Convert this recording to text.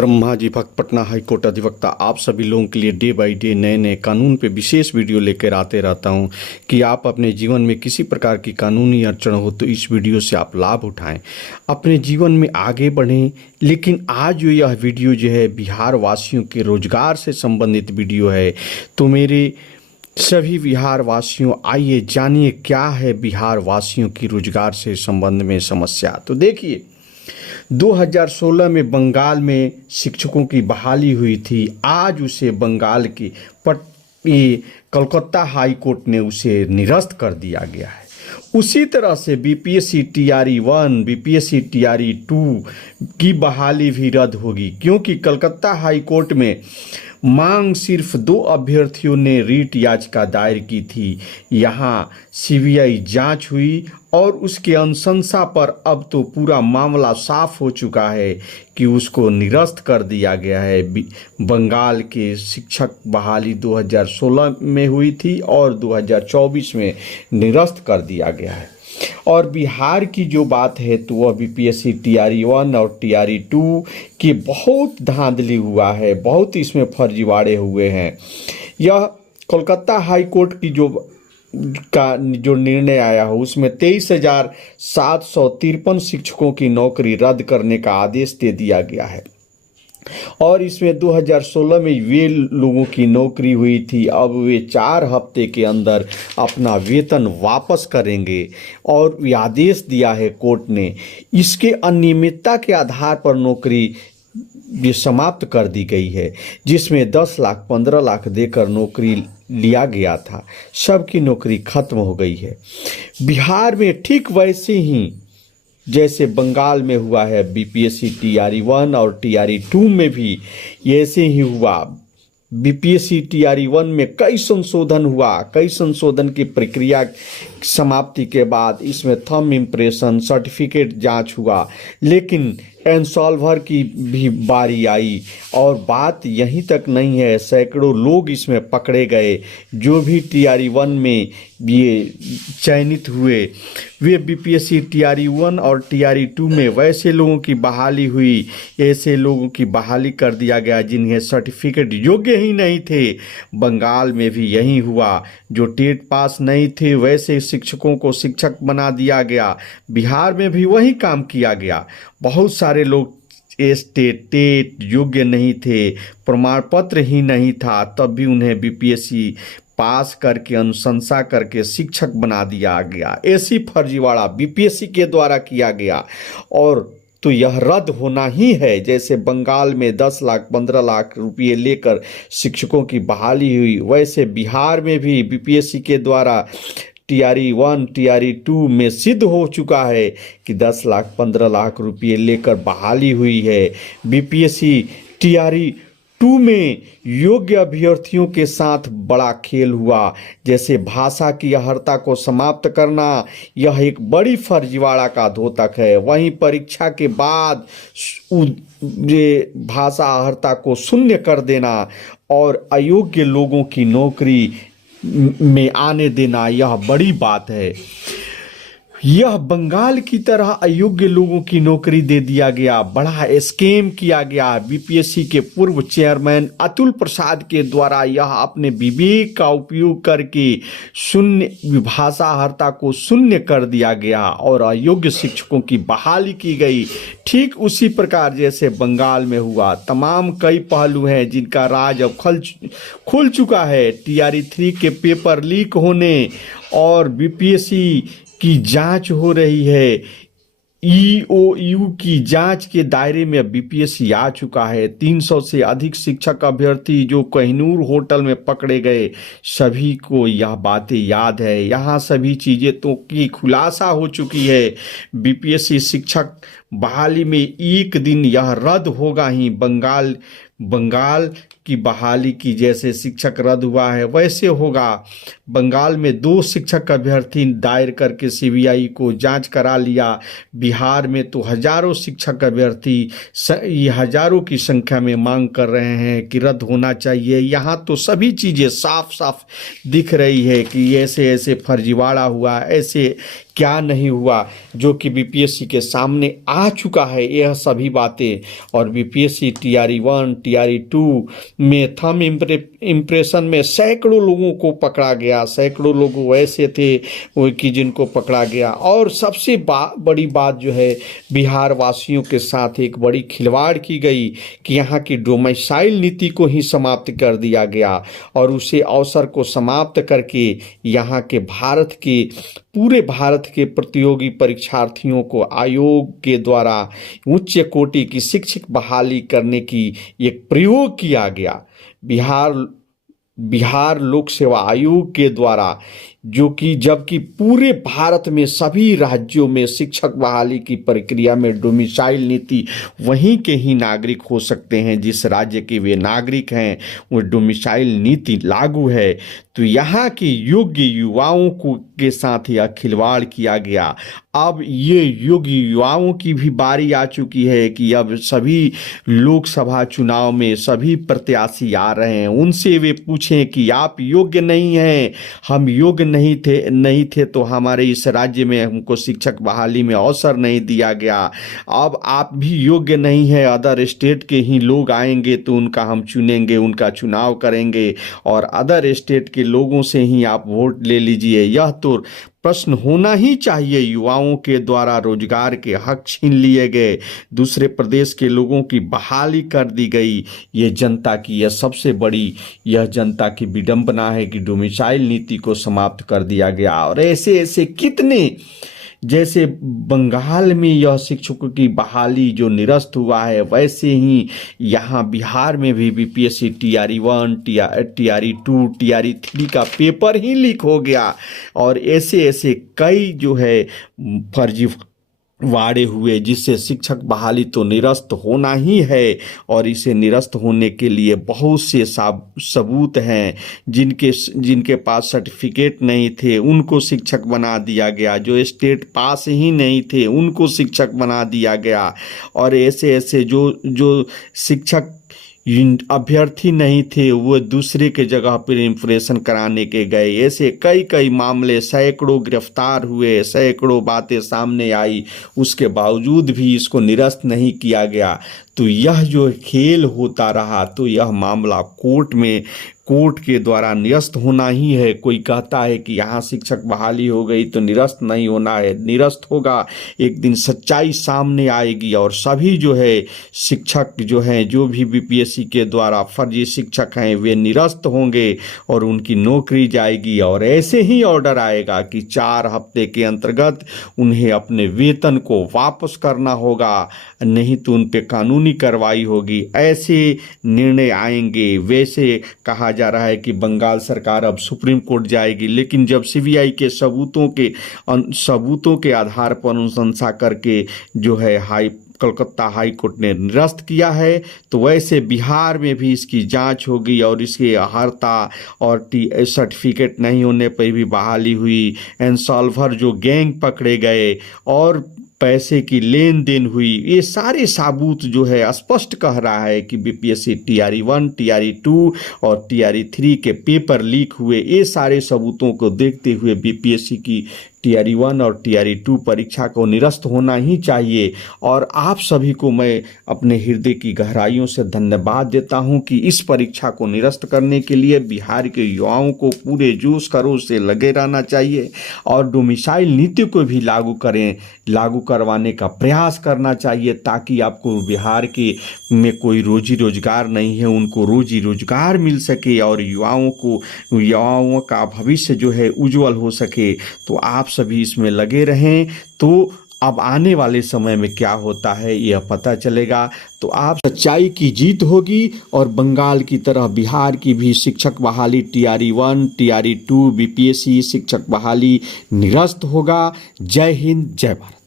ब्रह्मा जी भक्त पटना हाईकोर्ट अधिवक्ता आप सभी लोगों के लिए डे बाय डे नए नए कानून पे विशेष वीडियो लेकर आते रहता हूं कि आप अपने जीवन में किसी प्रकार की कानूनी अड़चन हो तो इस वीडियो से आप लाभ उठाएं, अपने जीवन में आगे बढ़ें। लेकिन आज जो यह वीडियो जो है बिहार वासियों के रोजगार से संबंधित वीडियो है, तो मेरे सभी बिहार वासियों आइए जानिए क्या है बिहार वासियों की रोजगार से संबंध में समस्या। तो देखिए, 2016 में बंगाल में शिक्षकों की बहाली हुई थी। आज उसे बंगाल की कलकत्ता हाई कोर्ट ने उसे निरस्त कर दिया गया है। उसी तरह से बीपीएससी टीआरई 1, बीपीएससी टीआरई 2 की बहाली भी रद्द होगी, क्योंकि कलकत्ता हाई कोर्ट में मांग सिर्फ 2 अभ्यर्थियों ने रीट याचिका दायर की थी। यहाँ सीबीआई जांच हुई और उसके अनुशंसा पर अब तो पूरा मामला साफ हो चुका है कि उसको निरस्त कर दिया गया है। बंगाल के शिक्षक बहाली 2016 में हुई थी और 2024 में निरस्त कर दिया गया है। और बिहार की जो बात है तो वह बीपीएससी टीआरई 1 और टीआरई 2 की बहुत धांधली हुआ है, बहुत इसमें फर्जीवाड़े हुए हैं। यह कोलकाता हाई कोर्ट की जो निर्णय आया हो उसमें 23,753 शिक्षकों की नौकरी रद्द करने का आदेश दे दिया गया है। और इसमें 2016 में वे लोगों की नौकरी हुई थी, अब वे 4 हफ्ते के अंदर अपना वेतन वापस करेंगे और ये आदेश दिया है कोर्ट ने। इसके अनियमितता के आधार पर नौकरी भी समाप्त कर दी गई है, जिसमें 10 लाख 15 लाख देकर नौकरी लिया गया था। सबकी नौकरी खत्म हो गई है। बिहार में ठीक वैसे ही जैसे बंगाल में हुआ है, बीपीएससी टीआरई 1 और टीआरई 2 में भी ऐसे ही हुआ। बीपीएससी टीआरई 1 में कई संशोधन हुआ, कई संशोधन की प्रक्रिया समाप्ति के बाद इसमें थंब इम्प्रेशन सर्टिफिकेट जांच हुआ, लेकिन एनसॉल्वर की भी बारी आई। और बात यहीं तक नहीं है, सैकड़ों लोग इसमें पकड़े गए। जो भी टीआरई 1 में ये चयनित हुए वे बीपीएससी टीआरई 1 और टीआरई 2 में वैसे लोगों की बहाली हुई, ऐसे लोगों की बहाली कर दिया गया जिन्हें सर्टिफिकेट योग्य ही नहीं थे। बंगाल में भी यही हुआ, जो टेट पास नहीं थे वैसे शिक्षकों को शिक्षक बना दिया गया। बिहार में भी वही काम किया गया। बहुत सारे लोग टेट योग्य नहीं थे, प्रमाण पत्र ही नहीं था, तब भी उन्हें बीपीएससी पास करके अनुशंसा करके शिक्षक बना दिया गया। ऐसी फर्जीवाड़ा बीपीएससी के द्वारा किया गया और तो यह रद्द होना ही है। जैसे बंगाल में 10 लाख 15 लाख रुपये लेकर शिक्षकों की बहाली हुई, वैसे बिहार में भी बीपीएससी के द्वारा टीआरई 1 टीआरई 2 में सिद्ध हो चुका है कि 10 लाख 15 लाख रुपये लेकर बहाली हुई है। बीपीएससी टीआरई 2 में योग्य अभ्यर्थियों के साथ बड़ा खेल हुआ। जैसे भाषा की अहर्ता को समाप्त करना, यह एक बड़ी फर्जीवाड़ा का द्योतक है। वहीं परीक्षा के बाद ये भाषा अहर्ता को शून्य कर देना और अयोग्य लोगों की नौकरी में आने देना, यह बड़ी बात है। यह बंगाल की तरह अयोग्य लोगों की नौकरी दे दिया गया, बड़ा स्कैम किया गया। बीपीएससी के पूर्व चेयरमैन अतुल प्रसाद के द्वारा यह अपने विवेक का उपयोग करके शून्य भाषाहर्ता को शून्य कर दिया गया और अयोग्य शिक्षकों की बहाली की गई। ठीक उसी प्रकार जैसे बंगाल में हुआ। तमाम कई पहलू हैं जिनका राज अब खुल चुका है। टीआरई 3 के पेपर लीक होने और बीपीएससी की जांच हो रही है। ईओयू की जांच के दायरे में बीपीएससी आ चुका है। 300 से अधिक शिक्षक अभ्यर्थी जो कोहिनूर होटल में पकड़े गए, सभी को यह बातें याद है। यहाँ सभी चीज़ें तो की खुलासा हो चुकी है। बीपीएससी शिक्षक बहाली में एक दिन यह रद्द होगा ही। बंगाल की बहाली की जैसे शिक्षक रद्द हुआ है वैसे होगा। बंगाल में 2 शिक्षक अभ्यर्थी दायर करके सीबीआई को जांच करा लिया। बिहार में तो हजारों शिक्षक अभ्यर्थी हजारों की संख्या में मांग कर रहे हैं कि रद्द होना चाहिए। यहाँ तो सभी चीज़ें साफ साफ दिख रही है कि ऐसे ऐसे फर्जीवाड़ा हुआ, ऐसे क्या नहीं हुआ, जो कि बीपीएससी के सामने आ चुका है यह सभी बातें। और बीपीएससी TRE-1 TRE-2 में थंब इम्प्रेशन में सैकड़ों लोगों को पकड़ा गया, सैकड़ों लोग ऐसे थे वो कि जिनको पकड़ा गया। और सबसे बड़ी बात जो है, बिहार वासियों के साथ एक बड़ी खिलवाड़ की गई कि यहाँ की डोमिसाइल नीति को ही समाप्त कर दिया गया और उसे अवसर को समाप्त करके यहाँ के पूरे भारत के प्रतियोगी परीक्षार्थियों को आयोग के द्वारा उच्च कोटि की शिक्षक बहाली करने की एक प्रयोग किया गया। बिहार लोक सेवा आयोग के द्वारा, जो कि जबकि पूरे भारत में सभी राज्यों में शिक्षक बहाली की प्रक्रिया में डोमिसाइल नीति वहीं के ही नागरिक हो सकते हैं जिस राज्य के वे नागरिक हैं, वो डोमिसाइल नीति लागू है। तो यहाँ के योग्य युवाओं के साथ यह खिलवाड़ किया गया। अब ये योग्य युवाओं की भी बारी आ चुकी है कि अब सभी लोकसभा चुनाव में सभी प्रत्याशी आ रहे हैं, उनसे वे पूछें कि आप योग्य नहीं हैं, हम योग्य नहीं थे तो हमारे इस राज्य में हमको शिक्षक बहाली में अवसर नहीं दिया गया। अब आप भी योग्य नहीं है, अदर स्टेट के ही लोग आएंगे तो उनका हम चुनेंगे, उनका चुनाव करेंगे और अदर स्टेट के लोगों से ही आप वोट ले लीजिए। यह तो प्रश्न होना ही चाहिए। युवाओं के द्वारा रोजगार के हक छीन लिए गए, दूसरे प्रदेश के लोगों की बहाली कर दी गई। ये जनता की यह जनता की विडंबना है कि डोमिसाइल नीति को समाप्त कर दिया गया। और ऐसे कितने, जैसे बंगाल में यह शिक्षकों की बहाली जो निरस्त हुआ है, वैसे ही यहाँ बिहार में भी बीपीएससी TRE-1 TRE-2 TRE-3 का पेपर ही लीक हो गया। और ऐसे कई जो है फर्जी वाड़े हुए, जिससे शिक्षक बहाली तो निरस्त होना ही है। और इसे निरस्त होने के लिए बहुत से सबूत हैं। जिनके पास सर्टिफिकेट नहीं थे उनको शिक्षक बना दिया गया, जो स्टेट पास ही नहीं थे उनको शिक्षक बना दिया गया। और ऐसे जो शिक्षक अभ्यर्थी नहीं थे वो दूसरे के जगह पर इम्प्रेशन कराने के गए। ऐसे कई मामले, सैकड़ों गिरफ्तार हुए, सैकड़ों बातें सामने आई, उसके बावजूद भी इसको निरस्त नहीं किया गया। तो यह जो खेल होता रहा, तो यह मामला कोर्ट के द्वारा निरस्त होना ही है। कोई कहता है कि यहाँ शिक्षक बहाली हो गई तो निरस्त नहीं होना है, निरस्त होगा। एक दिन सच्चाई सामने आएगी और सभी जो है शिक्षक जो हैं, जो भी बीपीएससी के द्वारा फर्जी शिक्षक हैं, वे निरस्त होंगे और उनकी नौकरी जाएगी। और ऐसे ही ऑर्डर आएगा कि 4 हफ्ते के अंतर्गत उन्हें अपने वेतन को वापस करना होगा, नहीं तो उन पे कानूनी कार्रवाई होगी। ऐसे निर्णय आएंगे। वैसे कहा जा रहा है कि बंगाल सरकार अब सुप्रीम कोर्ट जाएगी, लेकिन जब सीबीआई के सबूतों के आधार पर अनुशंसा करके जो है कलकत्ता हाई कोर्ट ने निरस्त किया है, तो वैसे बिहार में भी इसकी जांच होगी और इसकी अर्हता और सर्टिफिकेट नहीं होने पर भी बहाली हुई। एनसॉल्वर जो गैंग पकड़े गए और पैसे की लेन देन हुई, ये सारे सबूत जो है स्पष्ट कह रहा है कि बीपीएससी TRE-1 TRE-2 और TRE-3 के पेपर लीक हुए। ये सारे सबूतों को देखते हुए बीपीएससी की TRE-1 और TRE-2 परीक्षा को निरस्त होना ही चाहिए। और आप सभी को मैं अपने हृदय की गहराइयों से धन्यवाद देता हूं कि इस परीक्षा को निरस्त करने के लिए बिहार के युवाओं को पूरे जोश खरोश से लगे रहना चाहिए और डोमिसाइल नीति को भी लागू करवाने का प्रयास करना चाहिए, ताकि आपको बिहार में कोई रोजी रोजगार नहीं है उनको रोजी रोजगार मिल सके और युवाओं का भविष्य जो है उज्जवल हो सके। तो आप सभी इसमें लगे रहें। तो अब आने वाले समय में क्या होता है यह पता चलेगा। तो आप सच्चाई की जीत होगी और बंगाल की तरह बिहार की भी शिक्षक बहाली TRE-1 TRE-2 बीपीएससी शिक्षक बहाली निरस्त होगा। जय हिंद, जय भारत।